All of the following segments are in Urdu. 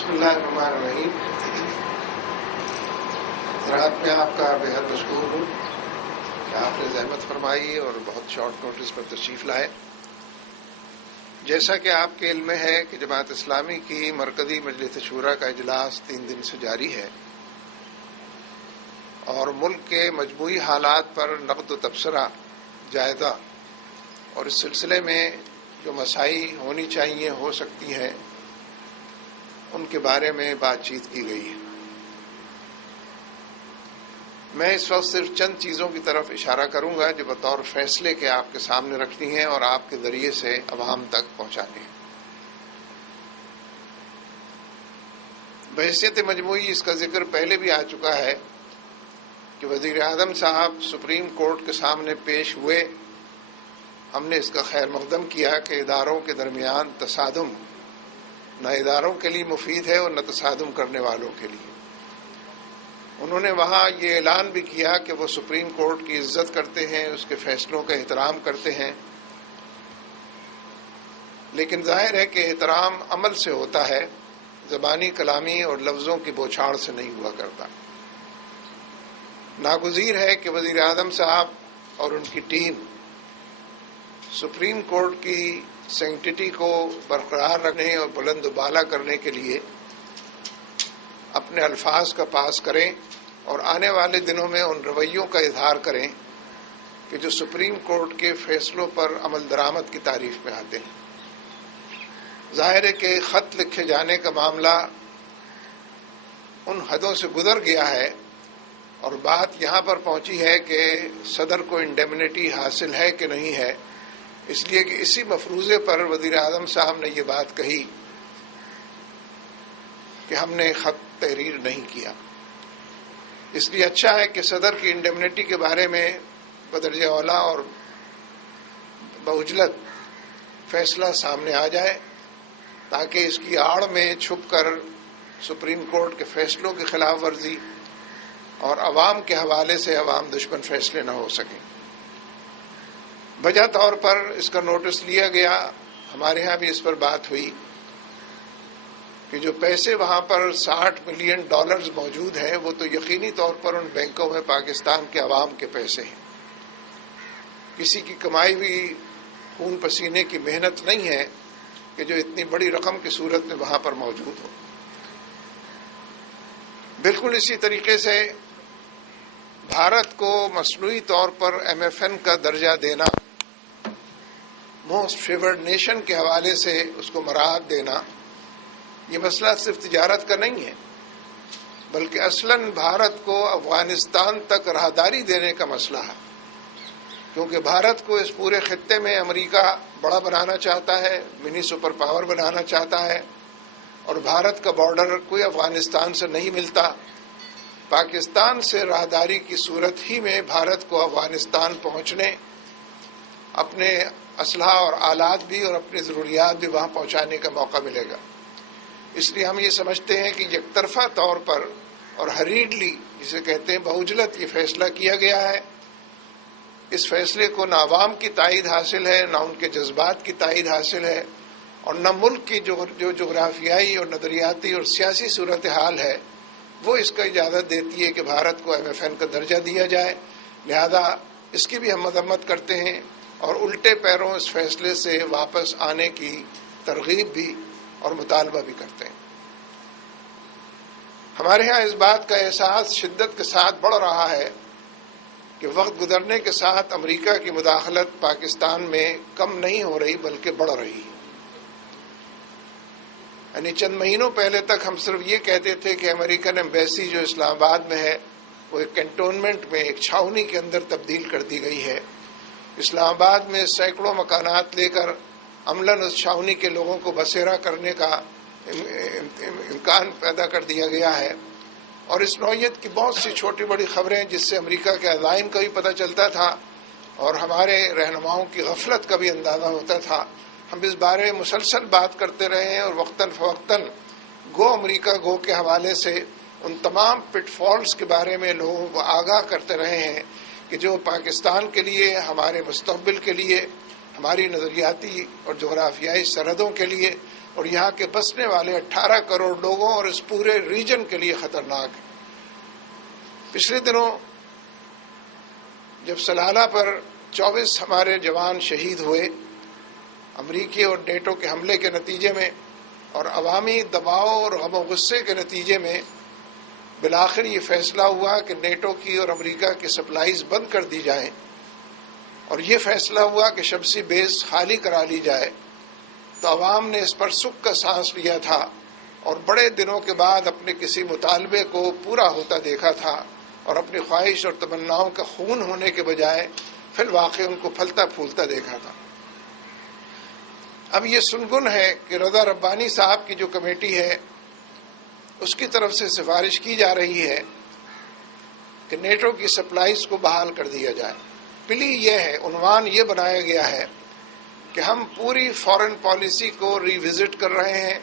بسم اللہ الرحمن الرحیم۔ رات میں آپ کا بےحد مشکور ہوں کہ آپ نے زحمت فرمائی اور بہت شارٹ نوٹس پر تشریف لائے۔ جیسا کہ آپ کے علم میں ہے کہ جماعت اسلامی کی مرکزی مجلس شورا کا اجلاس 3 دن سے جاری ہے اور ملک کے مجموعی حالات پر نقد و تبصرہ جائزہ اور اس سلسلے میں جو مسائل ہونی چاہیے ہو سکتی ہیں ان کے بارے میں بات چیت کی گئی ہے۔ میں اس وقت صرف چند چیزوں کی طرف اشارہ کروں گا جو بطور فیصلے کے آپ کے سامنے رکھنی ہیں اور آپ کے ذریعے سے عوام تک پہنچانی ہے۔ بحیثیت مجموعی اس کا ذکر پہلے بھی آ چکا ہے کہ وزیر اعظم صاحب سپریم کورٹ کے سامنے پیش ہوئے۔ ہم نے اس کا خیر مقدم کیا کہ اداروں کے درمیان تصادم نہ اداروں کے لیے مفید ہے اور نہ تصادم کرنے والوں کے لیے۔ انہوں نے وہاں یہ اعلان بھی کیا کہ وہ سپریم کورٹ کی عزت کرتے ہیں، اس کے فیصلوں کا احترام کرتے ہیں، لیکن ظاہر ہے کہ احترام عمل سے ہوتا ہے، زبانی کلامی اور لفظوں کی بوچھاڑ سے نہیں ہوا کرتا۔ ناگزیر ہے کہ وزیر اعظم صاحب اور ان کی ٹیم سپریم کورٹ کی سینکٹیٹی کو برقرار رکھنے اور بلند و بالا کرنے کے لیے اپنے الفاظ کا پاس کریں اور آنے والے دنوں میں ان رویوں کا اظہار کریں کہ جو سپریم کورٹ کے فیصلوں پر عمل درآمد کی تعریف میں آتے ہیں۔ ظاہر ہے کہ خط لکھے جانے کا معاملہ ان حدوں سے گزر گیا ہے اور بات یہاں پر پہنچی ہے کہ صدر کو انڈیمنٹی حاصل ہے کہ نہیں ہے، اس لیے کہ اسی مفروضے پر وزیر اعظم صاحب نے یہ بات کہی کہ ہم نے خط تحریر نہیں کیا۔ اس لیے اچھا ہے کہ صدر کی انڈیمنٹی کے بارے میں بدرجہ اولا اور بعجلت فیصلہ سامنے آ جائے تاکہ اس کی آڑ میں چھپ کر سپریم کورٹ کے فیصلوں کی خلاف ورزی اور عوام کے حوالے سے عوام دشمن فیصلے نہ ہو سکیں۔ وجہ طور پر اس کا نوٹس لیا گیا، ہمارے ہاں بھی اس پر بات ہوئی کہ جو پیسے وہاں پر $60 ملین موجود ہیں وہ تو یقینی طور پر ان بینکوں میں پاکستان کے عوام کے پیسے ہیں، کسی کی کمائی ہوئی خون پسینے کی محنت نہیں ہے کہ جو اتنی بڑی رقم کی صورت میں وہاں پر موجود ہو۔ بالکل اسی طریقے سے بھارت کو مصنوعی طور پر MFN کا درجہ دینا، موسٹ فیورڈ نیشن کے حوالے سے اس کو مراعات دینا، یہ مسئلہ صرف تجارت کا نہیں ہے بلکہ اصلاً بھارت کو افغانستان تک راہداری دینے کا مسئلہ ہے، کیونکہ بھارت کو اس پورے خطے میں امریکہ بڑا بنانا چاہتا ہے، منی سپر پاور بنانا چاہتا ہے، اور بھارت کا بارڈر کوئی افغانستان سے نہیں ملتا۔ پاکستان سے راہداری کی صورت ہی میں بھارت کو افغانستان پہنچنے، اپنے اسلحہ اور آلات بھی اور اپنی ضروریات بھی وہاں پہنچانے کا موقع ملے گا۔ اس لیے ہم یہ سمجھتے ہیں کہ یک طرفہ طور پر اور ہریڈلی جسے کہتے ہیں بعجلت یہ فیصلہ کیا گیا ہے۔ اس فیصلے کو نہ عوام کی تائید حاصل ہے، نہ ان کے جذبات کی تائید حاصل ہے، اور نہ ملک کی جو جغرافیائی اور نظریاتی اور سیاسی صورتحال ہے وہ اس کا اجازت دیتی ہے کہ بھارت کو MFN کا درجہ دیا جائے۔ لہذا اس کی بھی ہم مذمت کرتے ہیں اور الٹے پیروں اس فیصلے سے واپس آنے کی ترغیب بھی اور مطالبہ بھی کرتے ہیں۔ ہمارے ہاں اس بات کا احساس شدت کے ساتھ بڑھ رہا ہے کہ وقت گزرنے کے ساتھ امریکہ کی مداخلت پاکستان میں کم نہیں ہو رہی بلکہ بڑھ رہی ہے۔ یعنی چند مہینوں پہلے تک ہم صرف یہ کہتے تھے کہ امریکن ایمبیسی جو اسلام آباد میں ہے وہ ایک کنٹونمنٹ میں، ایک چھاؤنی کے اندر تبدیل کر دی گئی ہے۔ اسلام آباد میں سینکڑوں مکانات لے کر عملاً اس چھاؤنی کے لوگوں کو بسیرا کرنے کا امکان پیدا کر دیا گیا ہے، اور اس نوعیت کی بہت سی چھوٹی بڑی خبریں جس سے امریکہ کے عزائم کا بھی پتہ چلتا تھا اور ہمارے رہنماؤں کی غفلت کا بھی اندازہ ہوتا تھا۔ ہم اس بارے میں مسلسل بات کرتے رہے ہیں اور وقتاً فوقتاً گو امریکہ گو کے حوالے سے ان تمام پٹ فالس کے بارے میں لوگوں کو آگاہ کرتے رہے ہیں کہ جو پاکستان کے لیے، ہمارے مستقبل کے لیے، ہماری نظریاتی اور جغرافیائی سرحدوں کے لیے اور یہاں کے بسنے والے 18 کروڑ لوگوں اور اس پورے ریجن کے لیے خطرناک ہے۔ پچھلے دنوں جب سلالہ پر 24 ہمارے جوان شہید ہوئے امریکی اور نیٹو کے حملے کے نتیجے میں اور عوامی دباؤ اور غم و غصے کے نتیجے میں بالآخر یہ فیصلہ ہوا کہ نیٹو کی اور امریکہ کی سپلائیز بند کر دی جائیں، اور یہ فیصلہ ہوا کہ شمسی بیس خالی کرا لی جائے، تو عوام نے اس پر سکھ کا سانس لیا تھا اور بڑے دنوں کے بعد اپنے کسی مطالبے کو پورا ہوتا دیکھا تھا، اور اپنی خواہش اور تمناؤں کا خون ہونے کے بجائے فی الواقع ان کو پھلتا پھولتا دیکھا تھا۔ اب یہ سنگن ہے کہ رضا ربانی صاحب کی جو کمیٹی ہے اس کی طرف سے سفارش کی جا رہی ہے کہ نیٹو کی سپلائیز کو بحال کر دیا جائے۔ پلی یہ ہے، عنوان یہ بنایا گیا ہے کہ ہم پوری فارن پالیسی کو ری وزٹ کر رہے ہیں،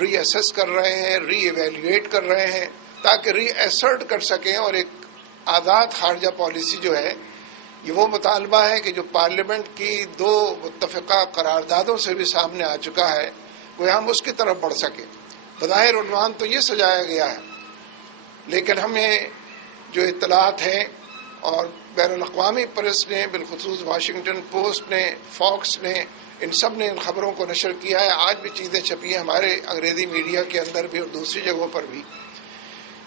ری اسیس کر رہے ہیں، ری ایویلیویٹ کر رہے ہیں، تاکہ ری ایسرٹ کر سکیں، اور ایک آزاد خارجہ پالیسی جو ہے یہ وہ مطالبہ ہے کہ جو پارلیمنٹ کی 2 متفقہ قراردادوں سے بھی سامنے آ چکا ہے وہ ہم اس کی طرف بڑھ سکیں۔ بظاہر عنوان تو یہ سجایا گیا ہے، لیکن ہمیں جو اطلاعات ہیں اور بین الاقوامی پریس نے، بالخصوص واشنگٹن پوسٹ نے، فاکس نے، ان سب نے ان خبروں کو نشر کیا ہے، آج بھی چیزیں چھپی ہیں ہمارے انگریزی میڈیا کے اندر بھی اور دوسری جگہوں پر بھی،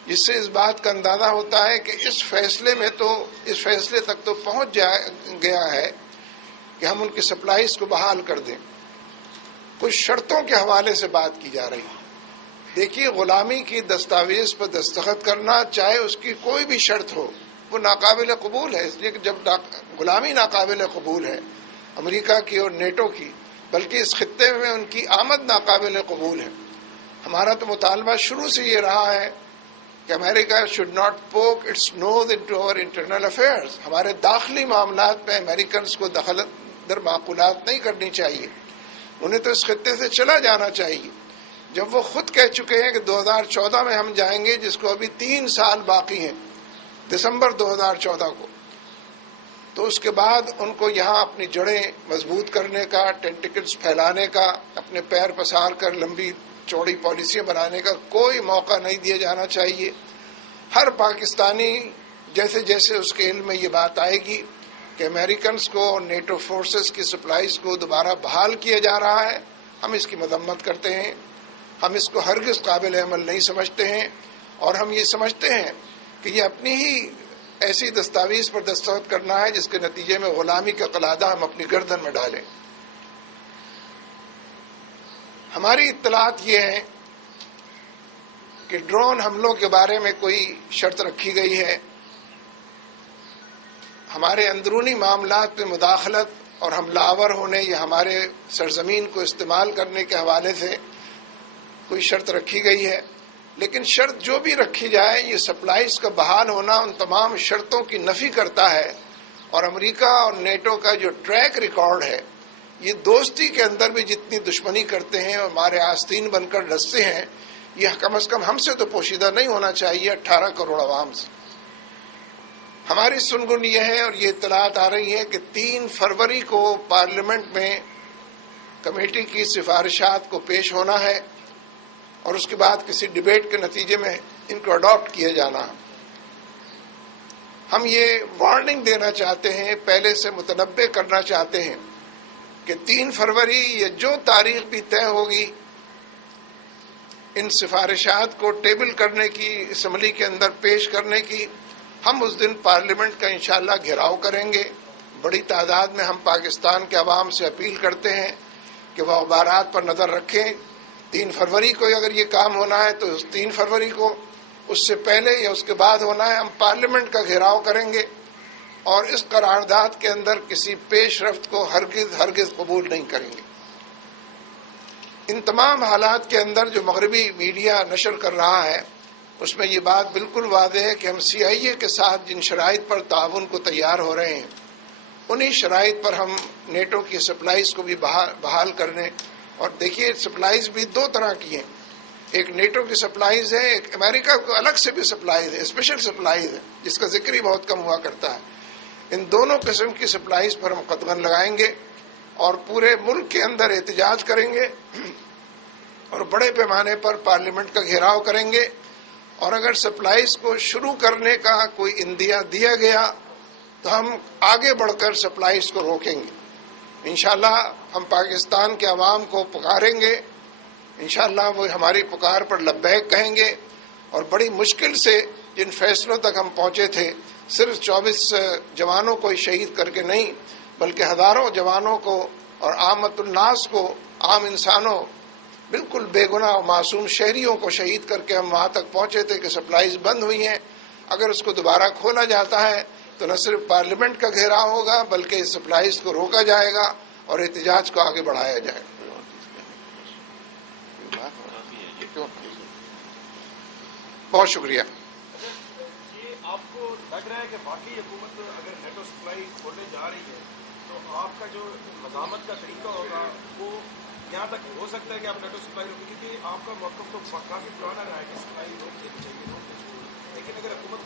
جس سے اس بات کا اندازہ ہوتا ہے کہ اس فیصلے تک تو پہنچ گیا ہے کہ ہم ان کی سپلائیز کو بحال کر دیں۔ کچھ شرطوں کے حوالے سے بات کی جا رہی ہے۔ دیکھیے، غلامی کی دستاویز پر دستخط کرنا، چاہے اس کی کوئی بھی شرط ہو، وہ ناقابل قبول ہے، اس لیے کہ جب غلامی ناقابل قبول ہے امریکہ کی اور نیٹو کی، بلکہ اس خطے میں ان کی آمد ناقابل قبول ہے۔ ہمارا تو مطالبہ شروع سے یہ رہا ہے کہ امریکہ should not poke its nose into our internal affairs، ہمارے داخلی معاملات میں امریکنز کو دخل در معقولات نہیں کرنی چاہیے، انہیں تو اس خطے سے چلا جانا چاہیے۔ جب وہ خود کہہ چکے ہیں کہ 2014 میں ہم جائیں گے، جس کو ابھی 3 سال باقی ہیں، دسمبر 2014 کو، تو اس کے بعد ان کو یہاں اپنی جڑیں مضبوط کرنے کا، ٹینٹیکلز پھیلانے کا، اپنے پیر پسار کر لمبی چوڑی پالیسیاں بنانے کا کوئی موقع نہیں دیا جانا چاہیے۔ ہر پاکستانی جیسے جیسے اس کے علم میں یہ بات آئے گی کہ امریکنز کو اور نیٹو فورسز کی سپلائیز کو دوبارہ بحال کیا جا رہا ہے، ہم اس کی مذمت کرتے ہیں، ہم اس کو ہرگز قابل عمل نہیں سمجھتے ہیں، اور ہم یہ سمجھتے ہیں کہ یہ اپنی ہی ایسی دستاویز پر دستخط کرنا ہے جس کے نتیجے میں غلامی کا قلادہ ہم اپنی گردن میں ڈالیں۔ ہماری اطلاعات یہ ہیں کہ ڈرون حملوں کے بارے میں کوئی شرط رکھی گئی ہے، ہمارے اندرونی معاملات میں مداخلت اور حملہ آور ہونے یا ہمارے سرزمین کو استعمال کرنے کے حوالے سے کوئی شرط رکھی گئی ہے، لیکن شرط جو بھی رکھی جائے، یہ سپلائیز کا بحال ہونا ان تمام شرطوں کی نفی کرتا ہے، اور امریکہ اور نیٹو کا جو ٹریک ریکارڈ ہے، یہ دوستی کے اندر بھی جتنی دشمنی کرتے ہیں اور ہمارے آستین بن کر ڈستے ہیں، یہ کم از کم ہم سے تو پوشیدہ نہیں ہونا چاہیے 18 کروڑ عوام سے۔ ہماری سنگن یہ ہے، اور یہ اطلاعات آ رہی ہے کہ 3 فروری کو پارلیمنٹ میں کمیٹی کی سفارشات کو پیش ہونا ہے، اور اس کے بعد کسی ڈیبیٹ کے نتیجے میں ان کو اڈاپٹ کیا جانا ہے۔ ہم یہ وارننگ دینا چاہتے ہیں، پہلے سے متنبع کرنا چاہتے ہیں کہ 3 فروری یا جو تاریخ بھی طے ہوگی ان سفارشات کو ٹیبل کرنے کی، اسمبلی کے اندر پیش کرنے کی، ہم اس دن پارلیمنٹ کا انشاءاللہ گھیراؤ کریں گے۔ بڑی تعداد میں ہم پاکستان کے عوام سے اپیل کرتے ہیں کہ وہ اخبارات پر نظر رکھیں۔ 3 فروری کو اگر یہ کام ہونا ہے تو 3 فروری کو، اس سے پہلے یا اس کے بعد ہونا ہے، ہم پارلیمنٹ کا گھیراؤ کریں گے، اور اس قرارداد کے اندر کسی پیش رفت کو ہرگز قبول نہیں کریں گے۔ ان تمام حالات کے اندر جو مغربی میڈیا نشر کر رہا ہے، اس میں یہ بات بالکل واضح ہے کہ ہم CIA کے ساتھ جن شرائط پر تعاون کو تیار ہو رہے ہیں، انہی شرائط پر ہم نیٹو کی سپلائیز کو بھی بحال کرنے، اور دیکھیے سپلائیز بھی 2 طرح کی ہیں، ایک نیٹو کی سپلائیز ہے، ایک امریکہ کو الگ سے بھی سپلائیز ہے، اسپیشل سپلائیز ہے، جس کا ذکر ہی بہت کم ہوا کرتا ہے۔ ان دونوں قسم کی سپلائیز پر ہم قدغن لگائیں گے اور پورے ملک کے اندر احتجاج کریں گے اور بڑے پیمانے پر پارلیمنٹ کا گھیراؤ کریں گے، اور اگر سپلائیز کو شروع کرنے کا کوئی اندیا دیا گیا تو ہم آگے بڑھ کر سپلائیز کو روکیں گے۔ انشاءاللہ ہم پاکستان کے عوام کو پکاریں گے، انشاءاللہ وہ ہماری پکار پر لبیک کہیں گے، اور بڑی مشکل سے جن فیصلوں تک ہم پہنچے تھے، صرف 24 جوانوں کو شہید کر کے نہیں بلکہ ہزاروں جوانوں کو اور عامت الناس کو، عام انسانوں، بالکل بے گناہ اور معصوم شہریوں کو شہید کر کے ہم وہاں تک پہنچے تھے کہ سپلائیز بند ہوئی ہیں۔ اگر اس کو دوبارہ کھولا جاتا ہے تو نہ صرف پارلیمنٹ کا گھیراؤ ہوگا بلکہ اس سپلائیز کو روکا جائے گا اور احتجاج کو آگے بڑھایا جائے گا۔ بہت شکریہ۔ یہ آپ کو لگ رہا ہے کہ واقعی حکومت اگر نیٹو سپلائی کھولنے جا رہی ہے تو آپ کا جو مزاحمت کا طریقہ ہوگا وہ یہاں تک ہو سکتا ہے کہ آپ نیٹو سپلائی روکیں، کیونکہ آپ کا موقف تو کافی پرانا رہا ہے کہ سپلائی روک دینی چاہیے، لیکن اگر حکومت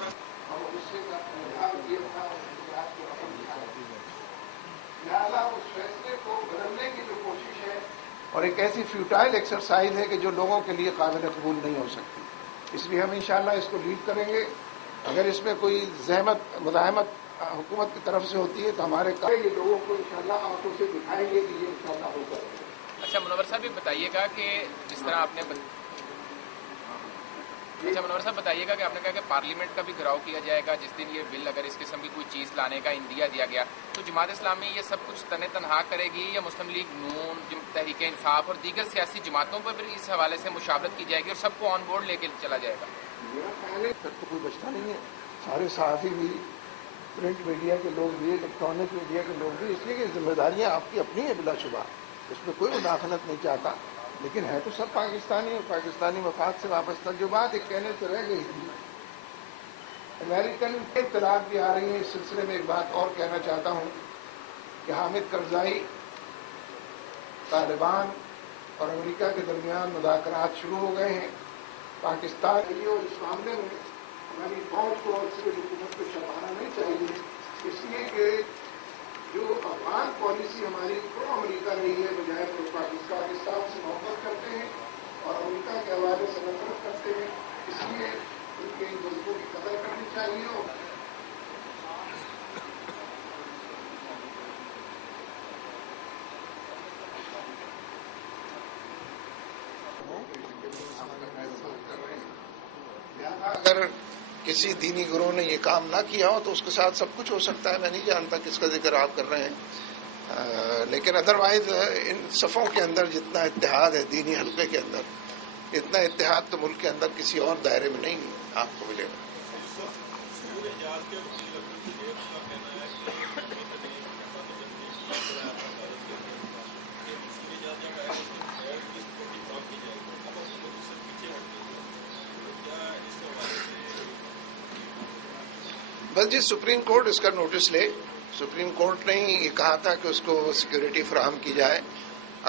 لہٰذا اس فیصلے کو بدلنے کی جو کوشش ہے اور ایک ایسی فیوٹائل ایکسرسائز ہے کہ جو لوگوں کے لیے قابل قبول نہیں ہو سکتی، اس لیے ہم انشاءاللہ اس کو لیڈ کریں گے۔ اگر اس میں کوئی مزاحمت حکومت کی طرف سے ہوتی ہے تو ہمارے یہ لوگوں کو انشاءاللہ آنکھوں سے دکھائیں گے کہ یہ انشاءاللہ ہوگا۔ اچھا منور صاحب یہ بتائیے گا کہ جس طرح آپ نے منور صاحب بتائیے گا کہ آپ نے کہا کہ پارلیمنٹ کا بھی گھیراؤ کیا جائے گا جس دن یہ بل اگر اس قسم کی کوئی چیز لانے کا اندیا دیا گیا تو جماعت اسلامی یہ سب کچھ تن تنہا کرے گی یا مسلم لیگ نون، تحریک انصاف اور دیگر سیاسی جماعتوں پر بھی اس حوالے سے مشاورت کی جائے گی اور سب کو آن بورڈ لے کے چلا جائے گا؟ میرا خیال ہے پھر تو کوئی بچتا نہیں ہے، سارے صحافی بھی، پرنٹ میڈیا کے لوگ بھی، الیکٹرانک میڈیا کے لوگ بھی، اس لیے کہ ذمہ داریاں آپ کی اپنی ہیں بلا شبہ، اس میں کوئی مداخلت نہیں چاہتا، لیکن ہے تو سب پاکستانی اور پاکستانی مفاد سے وابستہ۔ جو بات ایک کہنے سے رہ گئی تھی، امریکن اطلاعات بھی آ رہی ہیں، اس سلسلے میں ایک بات اور کہنا چاہتا ہوں کہ حامد کرزائی، طالبان اور امریکہ کے درمیان مذاکرات شروع ہو گئے ہیں۔ پاکستان اور اس معاملے میں ہماری فوج کو اور صرف حکومت کو شرمانا نہیں چاہیے، اس لیے کہ جو افغان پالیسی ہماری پرو امریکہ رہی ہے، بجائے تو پاکستان کے ساتھ سے محبت کرتے ہیں اور امریکہ کے حوالے سے نفرت کرتے ہیں، اس لیے ان کے ان جذبوں کی قدر کرنی چاہیے۔ اگر کسی دینی گروہ نے یہ کام نہ کیا ہو تو اس کے ساتھ سب کچھ ہو سکتا ہے، میں نہیں جانتا کس کا ذکر آپ کر رہے ہیں، لیکن ادروائز ان صفوں کے اندر جتنا اتحاد ہے دینی حلقے کے اندر، اتنا اتحاد تو ملک کے اندر کسی اور دائرے میں نہیں آپ کو ملے گا۔ بس جی سپریم کورٹ اس کا نوٹس لے، سپریم کورٹ نے ہی یہ کہا تھا کہ اس کو سیکورٹی فراہم کی جائے،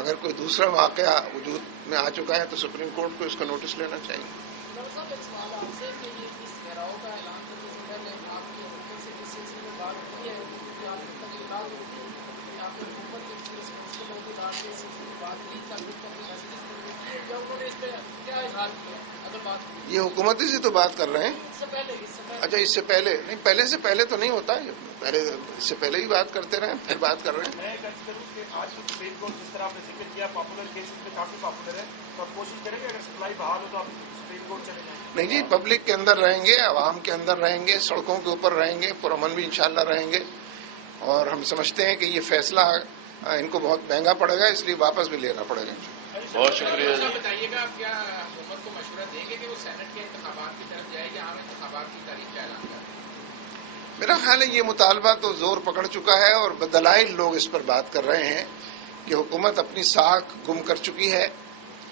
اگر کوئی دوسرا واقعہ وجود میں آ چکا ہے تو سپریم کورٹ کو اس کا نوٹس لینا چاہیے۔ یہ حکومت سے تو بات کر رہے ہیں۔ اچھا اس سے پہلے نہیں، پہلے سے پہلے تو نہیں ہوتا ہے، پہلے اس سے پہلے ہی بات کرتے رہے پھر بات کر رہے ہیں۔ میں کروں کہ آج سپریم کورٹ جس طرح آپ نے ذکر کیا پاپولر کیسز میں کافی پاپولر ہے، تو آپ کوشش کریں گے اگر سپلائی بحال ہو تو آپ سپریم کورٹ چلے جائیں؟ نہیں جی، پبلک کے اندر رہیں گے، عوام کے اندر رہیں گے، سڑکوں کے اوپر رہیں گے، پرامن بھی انشاءاللہ رہیں گے، اور ہم سمجھتے ہیں کہ یہ فیصلہ ان کو بہت مہنگا پڑے گا، اس لیے واپس بھی لینا پڑے گا۔ بہت شکریہ۔ بتائیے گا آپ کیا حکومت کو مشورہ دیں گے کہ وہ سینٹ کے انتخابات کی طرف جائے یا عام انتخابات کی تاریخ کا اعلان کرے؟ میرا خیال ہے یہ مطالبہ تو زور پکڑ چکا ہے اور بدلائل لوگ اس پر بات کر رہے ہیں کہ حکومت اپنی ساکھ گم کر چکی ہے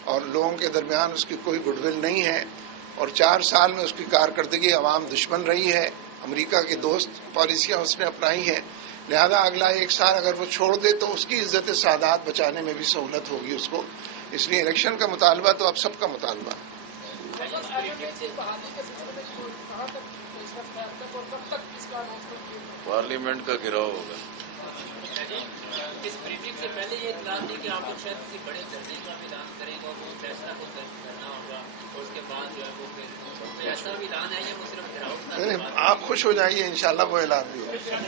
اور لوگوں کے درمیان اس کی کوئی گڈ ول نہیں ہے، اور 4 سال میں اس کی کارکردگی عوام دشمن رہی ہے، امریکہ کی دوست پالیسیاں اس نے اپنائی ہیں، لہذا اگلا 1 سال اگر وہ چھوڑ دے تو اس کی عزت سادات بچانے میں بھی سہولت ہوگی اس کو، اس لیے الیکشن کا مطالبہ تو اب سب کا مطالبہ ہے۔ پارلیمنٹ کا گھیراؤ ہوگا۔ اس بریفنگ سے پہلے یہ اطلاع تھی کہ آپ لوگ شاید کسی بڑے دھرنے کا اعلان کریں گے اور وہ فیصلہ کو کرنا ہوگا اور اس کے بعد جو ہے وہ پھر ایسا بھی اعلان ہے یا وہ صرف گراؤنڈ آپ خوش ہو جائیے، انشاءاللہ وہ اعلان بھی ہوگا.